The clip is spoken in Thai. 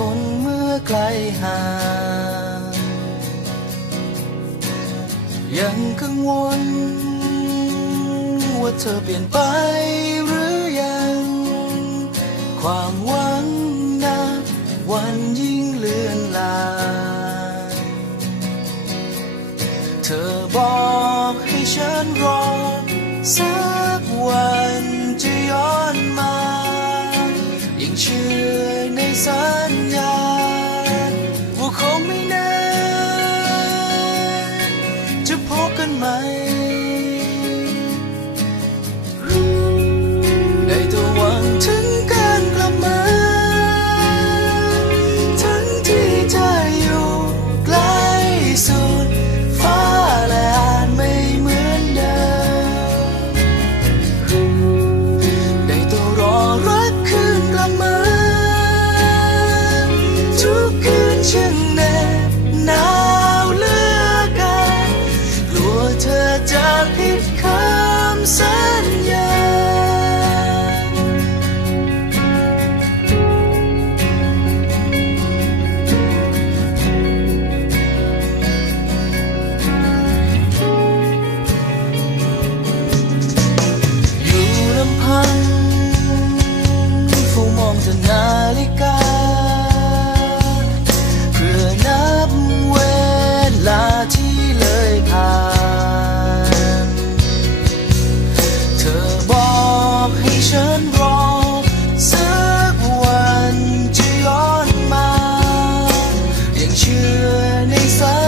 คนเมื่อไกลห่างยังกังวล ว่าเธอเปลี่ยนไปหรือยัง ความหวังนะวันยิ่งเลือนลางเธอบอกให้ฉันรอ สักวันจะย้อนมา ยังเชื่อในสัญ จะพบกันใหม่ ฉันรอสักวันจะย้อนมา ยังเชื่อในสาย